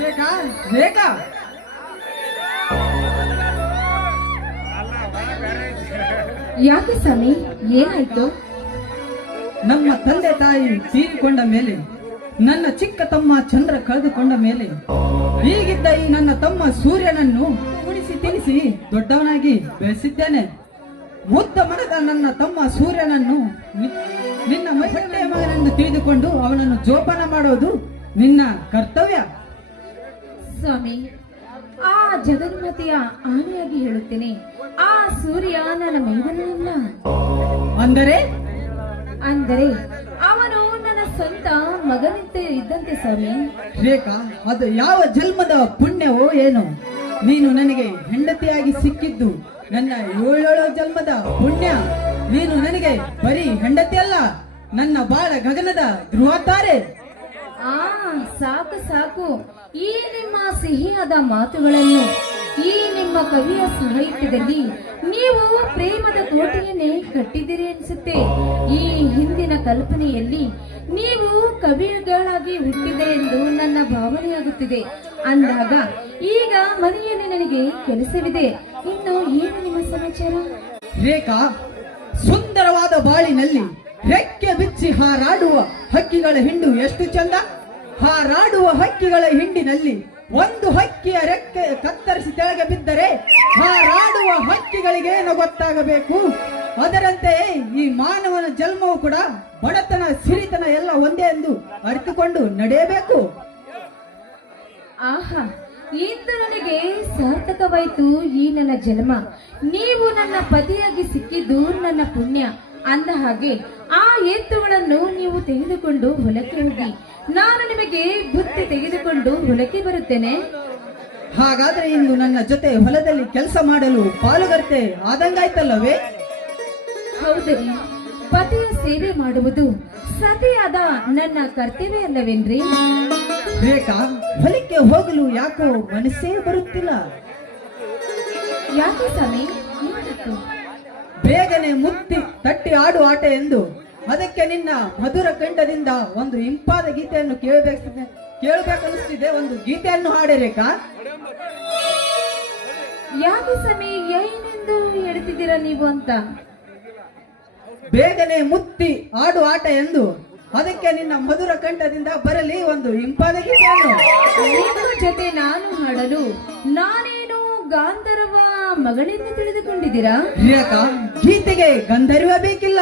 ರೇಖಾ ರೇಖಾ ಯಾಕೆ ಸ್ವಾಮಿ, ಏನಾಯ್ತು? ನಮ್ಮ ತಂದೆ ತಾಯಿ ತೀರಿಕೊಂಡ ಮೇಲೆ, ನನ್ನ ಚಿಕ್ಕ ತಮ್ಮ ಚಂದ್ರ ಕಳೆದುಕೊಂಡ ಮೇಲೆ, ಹೀಗಿದ್ದ ಈ ನನ್ನ ತಮ್ಮ ಸೂರ್ಯನನ್ನು ಉಣಿಸಿ ತಿನಿಸಿ ದೊಡ್ಡವನಾಗಿ ಬೆಳೆಸಿದ್ದೇನೆ. ಮುದ್ದ ಮನದ ನನ್ನ ತಮ್ಮ ಸೂರ್ಯನನ್ನು ನಿನ್ನ ಹೊಟ್ಟೆಯ ಮಗನೆಂದು ತಿಳಿದುಕೊಂಡು ಅವನನ್ನು ಜೋಪಾನ ಮಾಡೋದು ನಿನ್ನ ಕರ್ತವ್ಯ. ಸ್ವಾಮಿ, ಆ ಜಗನ್ಮಾತೆಯ ಆನೆಯಾಗಿ ಹೇಳುತ್ತೇನೆ, ಆ ಸೂರ್ಯ ನನ್ನ ಮೈದನಲ್ಲ. ಅಂದರೆ ಅಂದರೆ ಅವನು ನನ್ನ ಸ್ವಂತ ಮಗನಂತೆ ಇದ್ದಂತೆ ಸ್ವಾಮಿ. ರೇಖಾ, ಅದು ಯಾವ ಜನ್ಮದ ಪುಣ್ಯವೋ ಏನೋ, ನೀನು ನನಗೆ ಹೆಂಡತಿಯಾಗಿ ಸಿಕ್ಕಿದ್ದು ನನ್ನ 7 ಜನ್ಮದ ಪುಣ್ಯ. ನೀನು ನನಗೆ ಬರೀ ಹೆಂಡತಿ ಅಲ್ಲ, ನನ್ನ ಬಾಳ ಗಗನದ ಧ್ರುವ ತಾರೆ. ಆ ಸಾಕು ಸಾಕು, ಈ ನಿಮ್ಮ ಸಿಹಿಯಾದ ಮಾತುಗಳನ್ನು, ಈ ನಿಮ್ಮ ಕವಿಯ ಸಾಹಿತ್ಯದಲ್ಲಿ ನೀವು ಪ್ರೇಮದ ತೋಟೆಯನ್ನೇ ಕಟ್ಟಿದಿರಿ ಅನಿಸುತ್ತೆ. ಈ ಹಿಂದಿನ ಕಲ್ಪನೆಯಲ್ಲಿ ನೀವು ಕವಿಗಳಾಗಿ ಹುಟ್ಟಿದೆ ಎಂದು ನನ್ನ ಭಾವನೆಯಾಗುತ್ತಿದೆ. ಅಂದಾಗ ಈಗ ಮನೆಯಲ್ಲಿ ನನಗೆ ಕೆಲಸವಿದೆ. ಇನ್ನು ಏನು ನಿಮ್ಮ ಸಮಾಚಾರ? ರೇಖಾ, ಸುಂದರವಾದ ಬಾಳಿನಲ್ಲಿ ರೆಕ್ಕೆ ಬಿಚ್ಚಿ ಹಾರಾಡುವ ಹಕ್ಕಿಗಳ ಹಿಂಡು ಎಷ್ಟು ಚಂದ. ಹಾರಾಡುವ ಹಕ್ಕಿಗಳ ಹಿಂಡಿನಲ್ಲಿ ಒಂದು ಹಕ್ಕಿಯ ರೆಕ್ಕೆ ಕತ್ತರಿಸಿ ತೆಳಗೆ ಬಿದ್ದರೆ ಹಾರಾಡುವ ಹಕ್ಕಿಗಳಿಗೇನು ಗೊತ್ತಾಗಬೇಕು. ಅದರಂತೆಯೇ ಈ ಮಾನವನ ಜನ್ಮವು ಕೂಡ ಬಡತನ ಸಿರಿತನ ಎಲ್ಲ ಒಂದೇ ಎಂದು ಅರಿತುಕೊಂಡು ನಡೆಯಬೇಕು. ಆಹಾ, ಇಂದು ನನಗೆ ಸಾರ್ಥಕವಾಯಿತು ಈ ನನ್ನ ಜನ್ಮ. ನೀವು ನನ್ನ ಪತಿಯಾಗಿ ಸಿಕ್ಕಿದ್ದು ನನ್ನ ಪುಣ್ಯ. ಅಂದ ಹಾಗೆ ಆ ಎತ್ತುಗಳನ್ನು ನೀವು ತೆಗೆದುಕೊಂಡು ಹೊಲಕ್ಕೆ ಹೋಗಿ, ನಾನು ನಿಮಗೆ ಬುತ್ತಿ ತೆಗೆದುಕೊಂಡು ಹೊಲಕ್ಕೆ ಬರುತ್ತೇನೆ. ಹಾಗಾದ್ರೆ ಇಂದು ನನ್ನ ಜೊತೆ ಹೊಲದಲ್ಲಿ ಕೆಲಸ ಮಾಡಲು ಪಾಲುಗಾರ್ತೆ ಆದಂಗಾಯ್ತಲ್ಲವೇ? ಹೌದರಿ, ಪತಿಯ ಸೇವೆ ಮಾಡುವುದು ಸತಿಯಾದ ನನ್ನ ಕರ್ತವ್ಯ ಅಲ್ಲವೇನ್ರಿ? ರೇಖಾ, ಹೊಲಕ್ಕೆ ಹೋಗಲು ಯಾಕೋ ಮನಸ್ಸೇ ಬರುತ್ತಿಲ್ಲ. ಯಾಕೆ ಸ್ವಾಮಿ, ಏನಾಯ್ತು? ಬೇಗನೆ ಮುತ್ತಿ ತಟ್ಟಿ ಆಡು ಆಟ ಎಂದು, ಅದಕ್ಕೆ ನಿನ್ನ ಮಧುರ ಕಂಠದಿಂದ ಒಂದು ಇಂಪಾದ ಗೀತೆಯನ್ನು ಕೇಳಬೇಕನ್ನಿಸ್ತಿದೆ. ಒಂದು ಗೀತೆಯನ್ನು ಹಾಡೆ ರೇಖಾ. ಯಾಕೆ ಸ್ವಾಮಿ, ಏನೆಂದು ಹೇಳ್ತಿದ್ದೀರಾ ನೀವು ಅಂತ? ಬೇಗನೆ ಮುತ್ತಿ ಆಡು ಆಟ ಎಂದು, ಅದಕ್ಕೆ ನಿನ್ನ ಮಧುರ ಕಂಠದಿಂದ ಬರಲಿ ಒಂದು ಇಂಪಾದ ಗೀತೆಯನ್ನು. ನಿಮ್ಮ ಜೊತೆ ನಾನು ಹಾಡಲು ನಾನೇನು ಗಾಂಧರ್ವ ಮಗಳೆಂದು ತಿಳಿದುಕೊಂಡಿದ್ದೀರಾ? ರೇಖಾ, ಗೀತೆಗೆ ಗಂಧರ್ವ ಬೇಕಿಲ್ಲ.